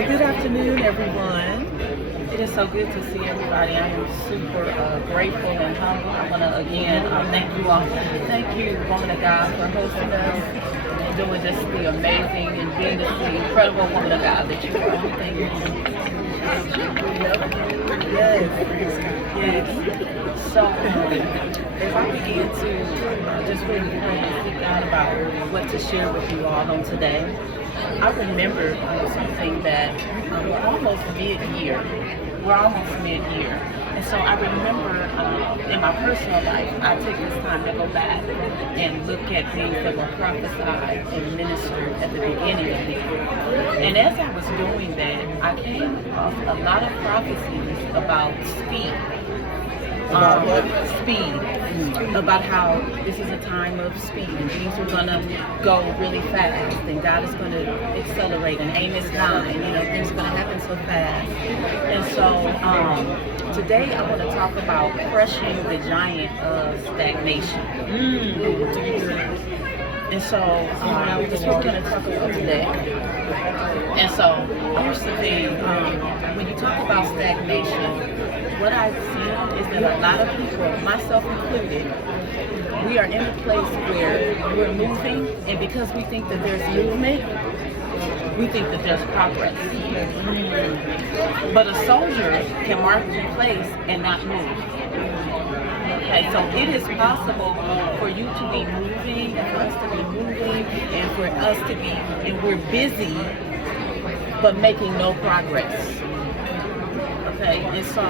Well, good afternoon, everyone. It is so good to see everybody. I am super grateful and humble. I want to again thank you all. Thank you, woman of God, for hosting us and doing just the amazing and being just the incredible woman of God that you are. Thank you. Yes, yes. So, as I begin to just really think out about what to share with you all on today, I remember something that we're almost mid-year. We're almost mid-year. And so I remember in my personal life, I took this time to go back and look at things that were prophesied and ministered at the beginning of the year. And as I was doing that, I came across a lot of prophecies about speed. Speed, about how this is a time of speed and things are going to go really fast and God is going to accelerate and Amos 9, things are going to happen so fast. And so today I want to talk about crushing the giant of stagnation. And so that's what we're going to talk about today. And so here's the thing, when you talk about stagnation, what I've seen is that a lot of people, myself included, we are in a place where we're moving, and because we think that there's movement, we think that there's progress. But a soldier can march in place and not move. Okay, so it is possible for you to be moving, and for us to be moving, and for us to be, and we're busy, but making no progress. Okay, and so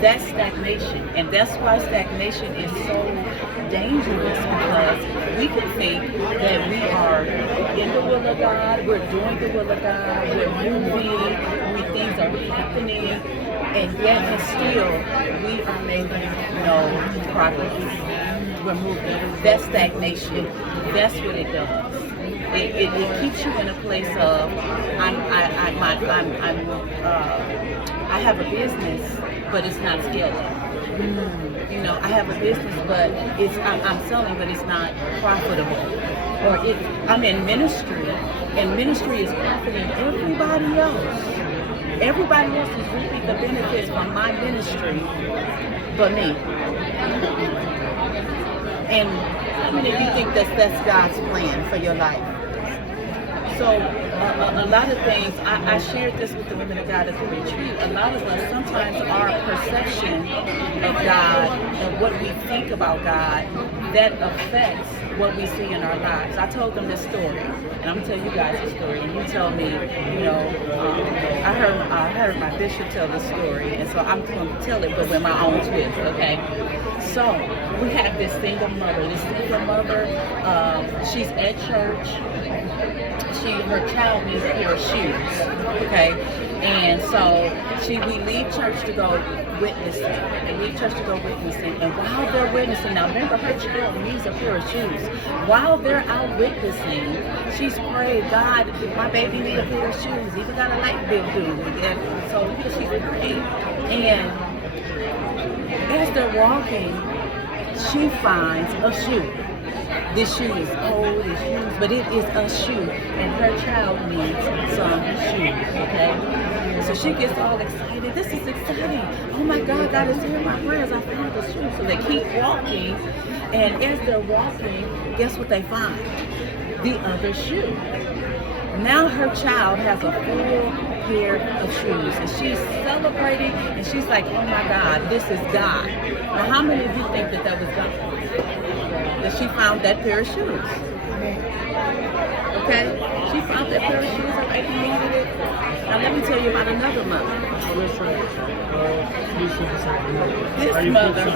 that's stagnation, and that's why stagnation is so dangerous, because we can think that we are in the will of God, we're doing the will of God, we're moving, things are happening, and yet and still we are making no progress. We're moving. That's stagnation. That's what it does. It keeps you in a place of I have a business, but it's not scaling. I have a business, but I'm selling, but it's not profitable. Or I'm in ministry, and ministry is profiting everybody else. Everybody else is reaping the benefits from my ministry, but me. And how many of you think that's God's plan for your life? So a lot of things, I shared this with the women of God at the retreat. A lot of us, sometimes our perception of God and what we think about God, that affects what we see in our lives. I told them this story, and I'm going to tell you guys the story, and you tell me, I heard my bishop tell the story, and so I'm going to tell it, but with my own twist, okay? So we have this single mother. She's at church. Her child needs a pair of shoes, okay? And so we leave church to go witnessing. And while they're witnessing, now remember, her child needs a pair of shoes. While they're out witnessing, she's prayed, God, my baby needs a pair of shoes. Even got a light bill due. And so here she's praying. And as they're walking, she finds a shoe. This shoe is old, it's used, but it is a shoe, and her child needs some shoes, okay? So she gets all excited. This is exciting. Oh my God, God is hearing my prayers. I found the shoe. So they keep walking, and as they're walking, guess what they find? The other shoe. Now her child has a full pair of shoes, and she's celebrating, and she's like, oh my God, this is God. Now how many of you think that was God? That she found that pair of shoes. Okay? She found that pair of shoes, her baby needed it. Now let me tell you about another mother. This mother,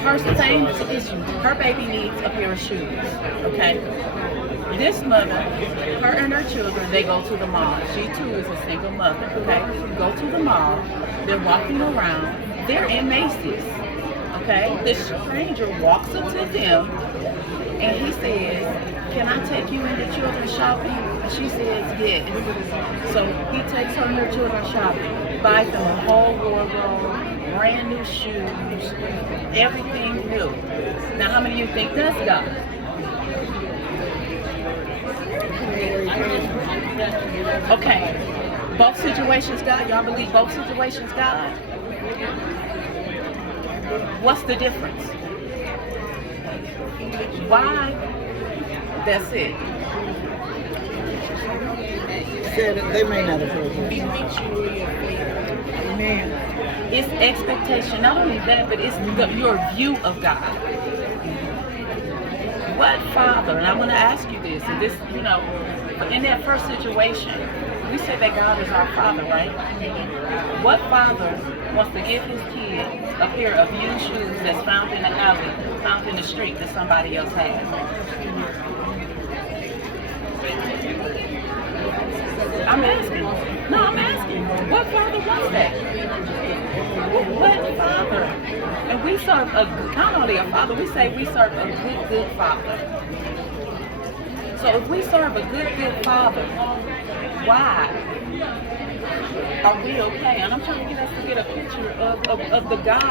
her same issue. Her baby needs a pair of shoes. Okay? This mother, her and her children, they go to the mall. She too is a single mother. Okay? Go to the mall. They're walking around. They're in Macy's. Okay, the stranger walks up to them and he says, can I take you into children's shopping? And she says, yes. So he takes her and her children shopping, buys them a whole wardrobe, brand new shoes, everything new. Now how many of you think that's God? Okay. Both situations God? Y'all believe both situations God? What's the difference? Why? That's it. Said they may not have heard that. Amen. It's expectation. Not only that, but it's your view of God. What father, and I'm going to ask you this, and this, in that first situation, we said that God is our father, right? What father wants to give his kid a pair of used shoes that's found in the alley, found in the street that somebody else has? I'm asking. No, I'm asking. What father wants that? What father? And we serve not only a father, we say we serve a good father. So if we serve a good father, why are we okay? And I'm trying to get us to get a picture of the God